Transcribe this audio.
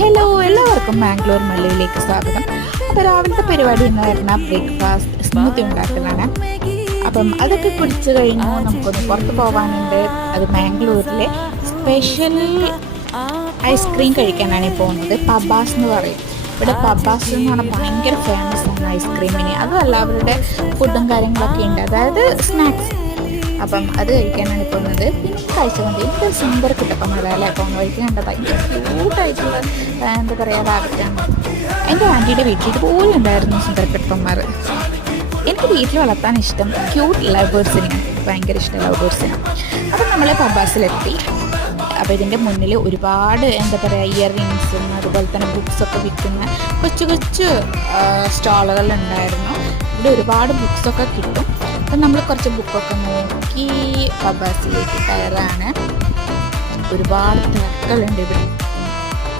Hello, എല്ലാവർക്കും മാംഗ്ലൂർ മല്ലിയിലേക്ക് സ്വാഗതം. അപ്പോൾ രാവിലത്തെ പരിപാടി എന്ന് പറഞ്ഞാൽ ബ്രേക്ക്ഫാസ്റ്റ് സ്മൂത്തി ഉണ്ടാക്കലാണ്. അപ്പം അതൊക്കെ കുടിച്ച് കഴിഞ്ഞു നമുക്കൊന്ന് പുറത്ത് പോകാനുണ്ട്. അത് മാംഗ്ലൂരിലെ സ്പെഷ്യൽ ഐസ്ക്രീം കഴിക്കാനാണ് ഈ പോകുന്നത്. പബ്ബാസ് എന്ന് പറയും. ഇവിടെ പബ്ബാസ് എന്ന് പറഞ്ഞാൽ ഭയങ്കര ഫേമസ് ആണ് ഐസ്ക്രീമിന്. അതുമല്ല അവരുടെ ഫുഡും കാര്യങ്ങളൊക്കെ ഉണ്ട്, അതായത് സ്നാക്സ്. അപ്പം അത് കഴിക്കാനാണ് പോകുന്നത്. പിന്നെ കഴിച്ചുകൊണ്ട് എനിക്ക് സുന്ദര കുട്ടപ്പന്മാരല്ലേ അപ്പം വഴിക്ക് കണ്ട ഭയങ്കര ക്യൂട്ടായിട്ടുള്ള എന്താ പറയുക റാബിറ്റാണ്. എൻ്റെ ആൻറ്റിയുടെ വീട്ടിൽ ഇതുപോലെ ഉണ്ടായിരുന്നു സുന്ദര കുട്ടപ്പന്മാർ. എനിക്ക് വീട്ടിൽ വളർത്താൻ ഇഷ്ടം ക്യൂട്ട് ലവ് ബേർഡ്സിനെയാണ്, ഭയങ്കര ഇഷ്ടം ലവ് ബേർഡ്സിന്. അപ്പം നമ്മൾ പബ്ബാസിലെത്തി. അപ്പോൾ ഇതിൻ്റെ മുന്നിൽ ഒരുപാട് എന്താ പറയുക ഇയർ റിങ്സും അതുപോലെ തന്നെ ബുക്സൊക്കെ വിൽക്കുന്ന കൊച്ചു കൊച്ചു സ്റ്റാളുകളുണ്ടായിരുന്നു. ഇവിടെ ഒരുപാട് ബുക്സൊക്കെ കിട്ടും. അപ്പം നമ്മൾ കുറച്ച് ബുക്കൊക്കെ നോക്കി പബ്ബാസിലേക്ക് കയറാണ്. ഒരുപാട് തിരക്കുകളുണ്ട് ഇവിടെ.